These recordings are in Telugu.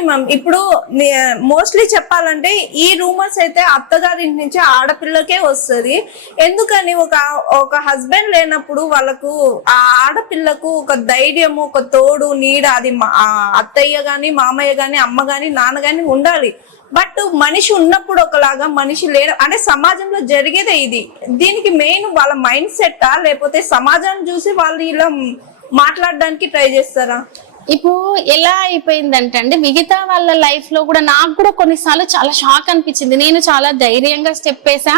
నిజంగానే మ్యామ్. ఇప్పుడు మోస్ట్లీ చెప్పాలంటే ఈ రూమర్స్ అయితే అత్తగారి ఇంటి నుంచి ఆడపిల్లకే వస్తుంది. ఎందుకని ఒక హస్బెండ్ లేనప్పుడు వాళ్ళకు ఆ ఆడపిల్లకు ఒక ధైర్యము, ఒక తోడు, నీడ, అది అత్తయ్య గాని, మామయ్య గాని, అమ్మ గాని, నాన్న గాని ఉండాలి. బట్ మనిషి ఉన్నప్పుడు ఒకలాగా, మనిషి లేని అంటే సమాజంలో జరిగేదే ఇది. దీనికి మెయిన్ వాళ్ళ మైండ్ సెట్టా, లేకపోతే సమాజాన్ని చూసి వాళ్ళు ఇలా మాట్లాడడానికి ట్రై చేస్తారా? ఇప్పుడు ఎలా అయిపోయిందంటే అండి, మిగతా వాళ్ళ లైఫ్ లో కూడా నాకు కూడా కొన్నిసార్లు చాలా షాక్ అనిపించింది. నేను చాలా ధైర్యంగా స్టెప్ వేసా.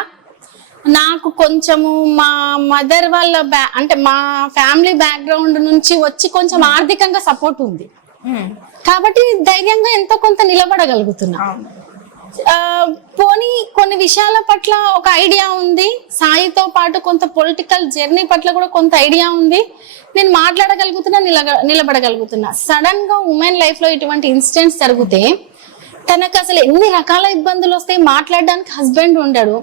నాకు కొంచెము మా మదర్ వాళ్ళ అంటే మా ఫ్యామిలీ బ్యాక్గ్రౌండ్ నుంచి వచ్చి కొంచెం ఆర్థికంగా సపోర్ట్ ఉంది కాబట్టి ధైర్యంగా ఎంతో కొంత నిలబడగలుగుతున్నా. పోనీ కొన్ని విషయాల పట్ల ఒక ఐడియా ఉంది, సాయితో పాటు కొంత పొలిటికల్ జర్నీ పట్ల కూడా కొంత ఐడియా ఉంది, నేను మాట్లాడగలుగుతున్నా, నిలబడగలుగుతున్నా. సడన్ గా ఉమెన్ లైఫ్ లో ఇటువంటి ఇన్సిడెంట్స్ జరిగితే తనకు అసలు ఎన్ని రకాల ఇబ్బందులు వస్తాయి. మాట్లాడడానికి హస్బెండ్ ఉండడు,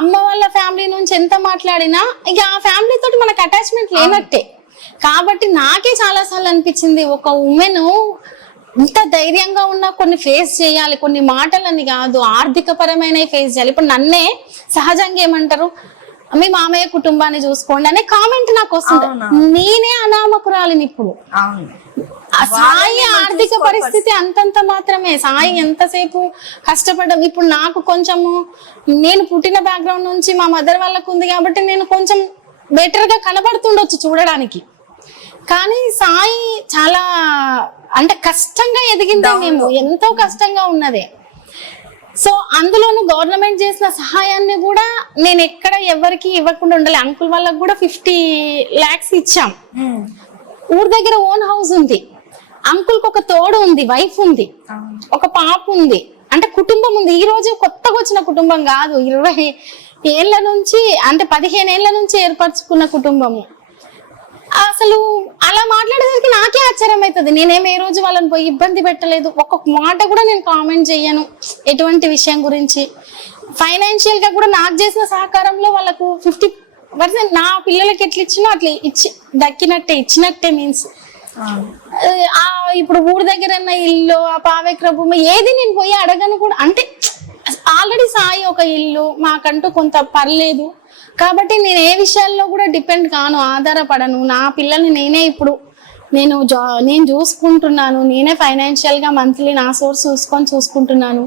అమ్మ వాళ్ళ ఫ్యామిలీ నుంచి ఎంత మాట్లాడినా ఇక ఆ ఫ్యామిలీ తోటి మనకు అటాచ్మెంట్ లేనట్టే. కాబట్టి నాకే చాలా సార్లు అనిపించింది, ఒక ఉమెన్ ఇంత ధైర్యంగా ఉన్నా కొన్ని ఫేస్ చేయాలి, కొన్ని మాటలని కాదు ఆర్థిక పరమైన ఫేస్ చేయాలి. ఇప్పుడు నన్నే సహజంగా ఏమంటారు, మీ మామయ్య కుటుంబాన్ని చూసుకోండి అనే కామెంట్ నాకు వస్తుంది. నేనే అనామకురాలిని. ఇప్పుడు సాయి ఆర్థిక పరిస్థితి అంతంత మాత్రమే. సాయి ఎంతసేపు కష్టపడ్డం. ఇప్పుడు నాకు కొంచెము, నేను పుట్టిన బ్యాక్గ్రౌండ్ నుంచి మా మదర్ వాళ్ళకు ఉంది కాబట్టి నేను కొంచెం బెటర్ గా కనబడుతుండొచ్చు చూడడానికి. కానీ సాయి చాలా అంటే కష్టంగా ఎదిగిందే, మేము ఎంతో కష్టంగా ఉన్నదే. సో అందులోనూ గవర్నమెంట్ చేసిన సహాయాన్ని కూడా నేను ఎక్కడ ఎవరికి ఇవ్వకుండా ఉండాలి. అంకుల్ వాళ్ళకి కూడా 50 lakhs ఇచ్చాం. ఊరి దగ్గర ఓన్ హౌస్ ఉంది, అంకుల్ కి ఒక తోడు ఉంది, వైఫ్ ఉంది, ఒక పాప ఉంది, అంటే కుటుంబం ఉంది. ఈ రోజు కొత్తగా వచ్చిన కుటుంబం కాదు, 20 ఏళ్ల నుంచి అంటే 15 ఏళ్ల నుంచి ఏర్పరచుకున్న కుటుంబము. అసలు అలా మాట్లాడేసరికి నాకే ఆశ్చర్యం అవుతుంది. నేనేం ఏ రోజు వాళ్ళని పోయి ఇబ్బంది పెట్టలేదు, ఒక్కొక్క మాట కూడా నేను కామెంట్ చెయ్యను ఎటువంటి విషయం గురించి. ఫైనాన్షియల్ గా కూడా నాకు చేసిన సహకారంలో వాళ్ళకు 50% నా పిల్లలకి ఎట్లా ఇచ్చినో అట్లా దక్కినట్టే, ఇచ్చినట్టే. మీన్స్ ఇప్పుడు ఊరి దగ్గర ఉన్న ఇల్లు, ఆ పావెకర భూమి ఏది నేను పోయి అడగను కూడా. అంటే ఆల్రెడీ సాయి ఒక ఇల్లు, మాకంటూ కొంత పర్లేదు కాబట్టి నేను ఏ విషయాల్లో కూడా డిపెండ్ కాను, ఆధారపడను. నా పిల్లల్ని నేనే ఇప్పుడు నేను చూసుకుంటున్నాను, నేనే ఫైనాన్షియల్ గా మంత్లీ నా సోర్స్ చూసుకుంటున్నాను.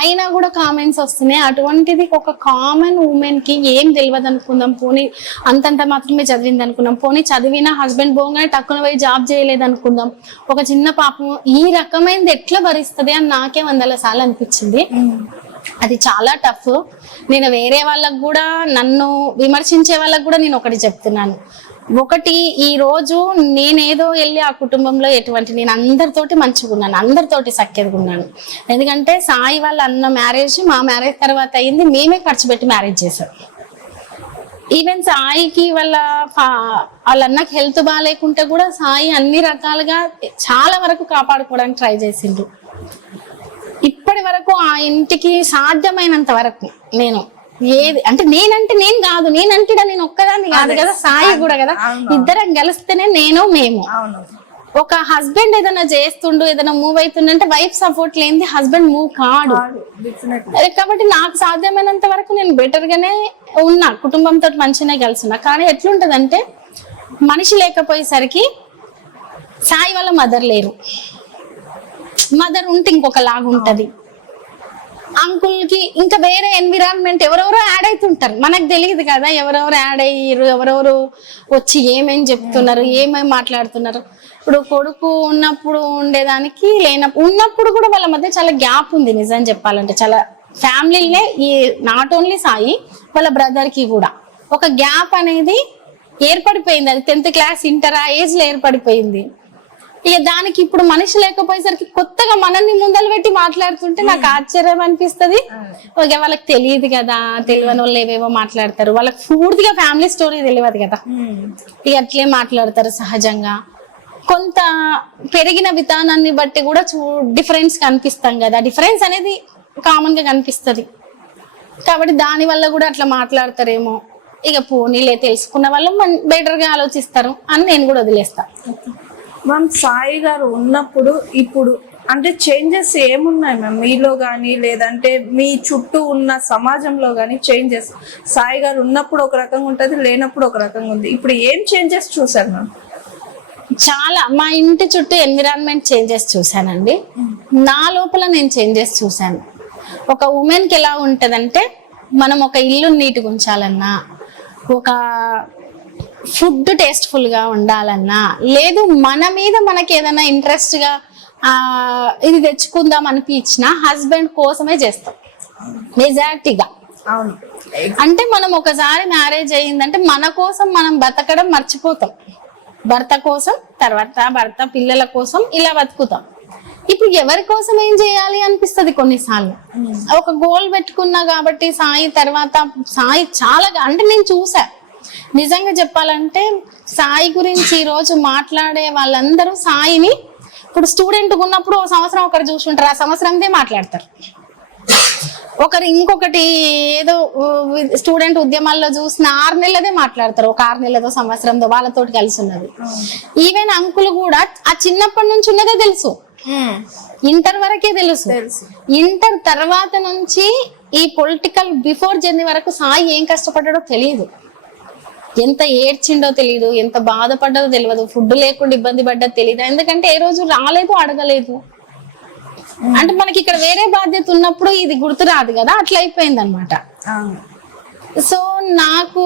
అయినా కూడా కామెంట్స్ వస్తున్నాయి. అటువంటిది ఒక కామన్ ఉమెన్ కి ఏం తెలియదు అనుకుందాం, పోనీ అంతంత మాత్రమే చదివింది అనుకుందాం, పోనీ చదివినా హస్బెండ్ పోగానే టక్కున పోయి జాబ్ చేయలేదు అనుకుందాం, ఒక చిన్న పాపం ఈ రకమైనది ఎట్లా భరిస్తుంది అని నాకే 100 సార్లు అనిపించింది. అది చాలా టఫ్. నేను వేరే వాళ్ళకు కూడా, నన్ను విమర్శించే వాళ్ళకు కూడా నేను ఒకటి చెప్తున్నాను. ఒకటి, ఈ రోజు నేనేదో వెళ్ళి ఆ కుటుంబంలో నేను అందరితోటి మంచిగా ఉన్నాను, అందరితోటి సఖ్యతగా ఉన్నాను. ఎందుకంటే సాయి వాళ్ళ అన్న మ్యారేజ్ మా మ్యారేజ్ తర్వాత అయింది, మేమే ఖర్చు పెట్టి మ్యారేజ్ చేశాం. ఈవెన్ సాయికి వాళ్ళ అన్నకి హెల్త్ బాగాలేకుంటే కూడా సాయి అన్ని రకాలుగా చాలా వరకు కాపాడుకోవడానికి ట్రై చేసిండు. ఇప్పటి వరకు ఆ ఇంటికి సాధ్యమైనంత వరకు నేను ఏది అంటే నేను కాదు, నేను ఒక్కదాన్ని కాదు కదా, సాయి కూడా కదా, ఇద్దరం కలిస్తేనే మేము. ఒక హస్బెండ్ ఏదైనా చేస్తుండు, ఏదైనా మూవ్ అవుతుండంటే వైఫ్ సపోర్ట్ లేనిది హస్బెండ్ మూవ్ కాడు. కాబట్టి నాకు సాధ్యమైనంత వరకు నేను బెటర్ గానే ఉన్నా, కుటుంబంతో మంచిగానే కలిసి ఉన్నా. కానీ ఎట్లుంటదంటే మనిషి లేకపోయేసరికి సాయి వాళ్ళ మదర్ లేరు, మదర్ ఉంటే ఇంకొక లాగా ఉంటది. అంకుల్ కి ఇంకా వేరే ఎన్విరాన్మెంట్ ఎవరెవరో యాడ్ అవుతుంటారు, మనకు తెలియదు కదా ఎవరెవరు యాడ్ అయ్యారు, ఎవరెవరు వచ్చి ఏమేమి చెప్తున్నారు, ఏమేమి మాట్లాడుతున్నారు. ఇప్పుడు కొడుకు ఉన్నప్పుడు ఉండేదానికి ఉన్నప్పుడు కూడా వాళ్ళ మధ్య చాలా గ్యాప్ ఉంది. నిజం చెప్పాలంటే చాలా ఫ్యామిలీనే, ఈ నాట్ ఓన్లీ సాయి వాళ్ళ బ్రదర్ కి కూడా ఒక గ్యాప్ అనేది ఏర్పడిపోయింది. అది 10th క్లాస్ ఇంటర్ ఆ ఏజ్ లో ఏర్పడిపోయింది. ఇక దానికి ఇప్పుడు మనిషి లేకపోయేసరికి కొత్తగా మనల్ని ముందలు పెట్టి మాట్లాడుతుంటే నాకు ఆశ్చర్యం అనిపిస్తుంది. ఓకే, వాళ్ళకి తెలియదు కదా, తెలియని వాళ్ళు ఏవేవో మాట్లాడతారు, వాళ్ళకి పూర్తిగా ఫ్యామిలీ స్టోరీ తెలియదు కదా, ఇక అట్లే మాట్లాడతారు. సహజంగా కొంత పెరిగిన విధానాన్ని బట్టి కూడా డిఫరెన్స్ కనిపిస్తాం కదా, డిఫరెన్స్ అనేది కామన్ గా కనిపిస్తుంది. కాబట్టి దాని వల్ల కూడా అట్లా మాట్లాడతారేమో. ఇక పోనీలే, తెలుసుకున్న వాళ్ళు బెటర్ గా ఆలోచిస్తారు అని నేను కూడా వదిలేస్తా. మ్యామ్, సాయి గారు ఉన్నప్పుడు ఇప్పుడు అంటే చేంజెస్ ఏమున్నాయి మ్యామ్ మీలో కానీ లేదంటే మీ చుట్టూ ఉన్న సమాజంలో కానీ చేంజెస్? సాయి గారు ఉన్నప్పుడు ఒక రకంగా ఉంటుంది, లేనప్పుడు ఒక రకంగా ఉంది. ఇప్పుడు ఏం చేంజెస్ చూసారు మ్యామ్? చాలా మా ఇంటి చుట్టూ ఎన్విరాన్మెంట్ చేంజెస్ చూసానండి. నా లోపల నేను చేంజెస్ చూసాను. ఒక ఉమెన్కి ఎలా ఉంటుందంటే, మనం ఒక ఇల్లు నీట్గా ఉంచాలన్నా, ఒక ఫుడ్ టేస్ట్ఫుల్గా ఉండాలన్నా, లేదు మన మీద మనకి ఏదైనా ఇంట్రెస్ట్గా ఇది తెచ్చుకుందాం అనిపించిన హస్బెండ్ కోసమే చేస్తాం మెజారిటీగా. అవును. అంటే మనం ఒకసారి మ్యారేజ్ అయ్యిందంటే మన కోసం మనం బతకడం మర్చిపోతాం. భర్త కోసం, తర్వాత భర్త పిల్లల కోసం ఇలా బతుకుతాం. ఇప్పుడు ఎవరి కోసం ఏం చేయాలి అనిపిస్తుంది కొన్నిసార్లు. ఒక గోల్ పెట్టుకున్నా కాబట్టి సాయి తర్వాత సాయి చాలా అంటే నేను చూసా, నిజంగా చెప్పాలంటే సాయి గురించి ఈరోజు మాట్లాడే వాళ్ళందరూ సాయిని ఇప్పుడు స్టూడెంట్ ఉన్నప్పుడు ఒక సంవత్సరం ఒకరు చూసుకుంటారు, ఆ సంవత్సరందే మాట్లాడతారు. ఒకరు ఇంకొకటి ఏదో స్టూడెంట్ ఉద్యమాల్లో చూసిన 6 నెలలదే మాట్లాడతారు, ఒక 6 నెలదో సంవత్సరంతో వాళ్ళతోటి కలిసి ఉన్నది. ఈవెన్ అంకులు కూడా ఆ చిన్నప్పటి నుంచి ఉన్నదే తెలుసు, ఇంటర్ వరకే తెలుసు. ఇంటర్ తర్వాత నుంచి ఈ పొలిటికల్ బిఫోర్ జర్నీ వరకు సాయి ఏం కష్టపడ్డాడో తెలియదు, ఎంత ఏడ్చిండో తెలియదు, ఎంత బాధపడ్డదో తెలియదు, ఫుడ్ లేకుండా ఇబ్బంది పడ్డదో తెలియదు. ఎందుకంటే ఏ రోజు రాలేదు, అడగలేదు. అంటే మనకి ఇక్కడ వేరే బాధ్యత ఉన్నప్పుడు ఇది గుర్తు రాదు కదా, అట్లా అయిపోయింది అనమాట. సో నాకు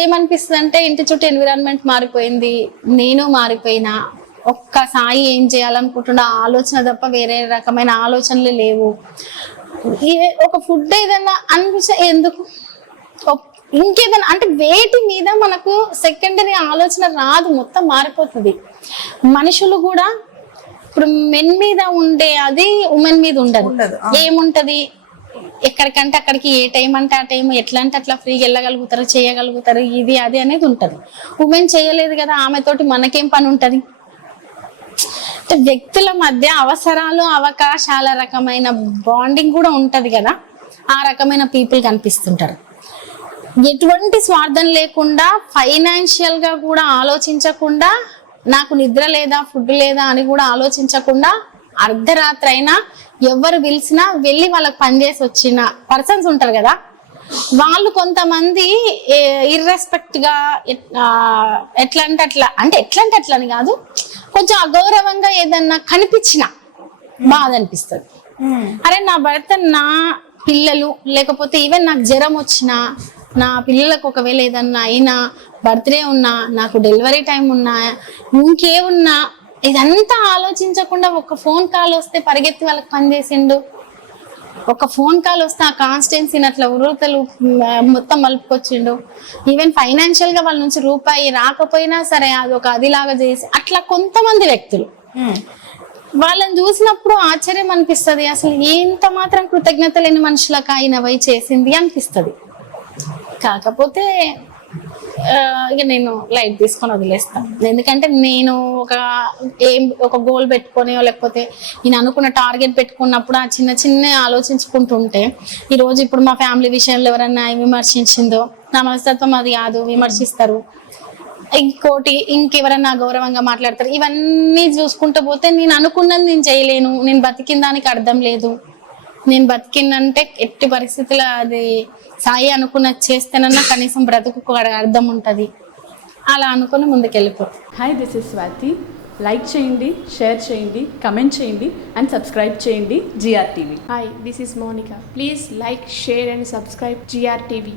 ఏమనిపిస్తుంది అంటే, ఇంటి చుట్టూ ఎన్విరాన్మెంట్ మారిపోయింది, నేను మారిపోయినా. ఒక్క సాయి ఏం చేయాలనుకుంటున్నా ఆలోచన తప్ప వేరే రకమైన ఆలోచనలు లేవు. ఒక ఫుడ్ ఏదైనా అనిపిస్తే ఎందుకు, ఇంకేదైనా అంటే వేటి మీద మనకు సెకండరీ ఆలోచన రాదు, మొత్తం మారిపోతుంది. మనుషులు కూడా ఇప్పుడు మెన్ మీద ఉండే అది ఉమెన్ మీద ఉండదు. ఏముంటది, ఎక్కడికంటే అక్కడికి, ఏ టైం అంటే ఆ టైం, ఎట్లా అంటే అట్లా ఫ్రీగా వెళ్ళగలుగుతారు, చేయగలుగుతారు, ఇది అది అనేది ఉంటది. ఉమెన్ చేయలేదు కదా, ఆమెతోటి మనకేం పని ఉంటది. వ్యక్తుల మధ్య అవసరాలు, అవకాశాల రకమైన బాండింగ్ కూడా ఉంటది కదా, ఆ రకమైన పీపుల్ కనిపిస్తుంటారు. ఎటువంటి స్వార్థం లేకుండా, ఫైనాన్షియల్ గా కూడా ఆలోచించకుండా, నాకు నిద్ర లేదా, ఫుడ్ లేదా అని కూడా ఆలోచించకుండా, అర్ధరాత్రి అయినా ఎవరు పిలిచినా వెళ్ళి వాళ్ళకి పనిచేసి వచ్చిన పర్సన్స్ ఉంటారు కదా, వాళ్ళు కొంతమంది ఇర్రెస్పెక్ట్ గా ఎట్లా అంటే అట్లా, అంటే ఎట్లా అంటే అట్లా అని కాదు, కొంచెం అగౌరవంగా ఏదన్నా కనిపించిన బాధ అనిపిస్తుంది. అరే నా భర్త, నా పిల్లలు, లేకపోతే ఈవెన్ నాకు జ్వరం వచ్చినా, నా పిల్లలకు ఒకవేళ ఏదన్నా అయినా, బర్త్డే ఉన్నా, నాకు డెలివరీ టైం ఉన్నా, ఇంకేమున్నా, ఇదంతా ఆలోచించకుండా ఒక ఫోన్ కాల్ వస్తే పరిగెత్తి వాళ్ళకి పనిచేసిండు. ఒక ఫోన్ కాల్ వస్తే ఆ కాన్స్టెన్సీని అట్లా ఉరుతలు మొత్తం మలుపుకొచ్చిండు. ఈవెన్ ఫైనాన్షియల్ గా వాళ్ళ నుంచి రూపాయి రాకపోయినా సరే అది ఒక అదిలాగా చేసి, అట్లా కొంతమంది వ్యక్తులు వాళ్ళని చూసినప్పుడు ఆశ్చర్యం అనిపిస్తుంది. అసలు ఎంత మాత్రం కృతజ్ఞత లేని మనుషులకు ఆయనవై చేసింది అనిపిస్తుంది. కాకపోతే ఇక నేను లైట్ తీసుకొని వదిలేస్తాను. ఎందుకంటే నేను ఒక గోల్ పెట్టుకొని, లేకపోతే నేను అనుకున్న టార్గెట్ పెట్టుకున్నప్పుడు ఆ చిన్న చిన్న ఆలోచించుకుంటుంటే, ఈరోజు ఇప్పుడు మా ఫ్యామిలీ విషయంలో ఎవరన్నా విమర్శించిందో, నా మనస్తత్వం అది కాదు, విమర్శిస్తారు. ఇంకోటి ఇంకెవరన్నా గౌరవంగా మాట్లాడతారు. ఇవన్నీ చూసుకుంటూ పోతే నేను అనుకున్నది నేను చేయలేను, నేను బతికిన దానికి అర్థం లేదు. నేను బతికినంటే ఎట్టి పరిస్థితుల్లో అది సాయి అనుకున్నది చేస్తేనన్నా కనీసం బ్రతుకు అర్థం ఉంటుంది. అలా అనుకుని ముందుకెళ్ళిపో. Hi, this is Swathi. Like చేయండి, షేర్ చేయండి, కమెంట్ చేయండి అండ్ సబ్స్క్రైబ్ చేయండి GR TV. Hi, this is Monica. Please like, share and subscribe GR TV.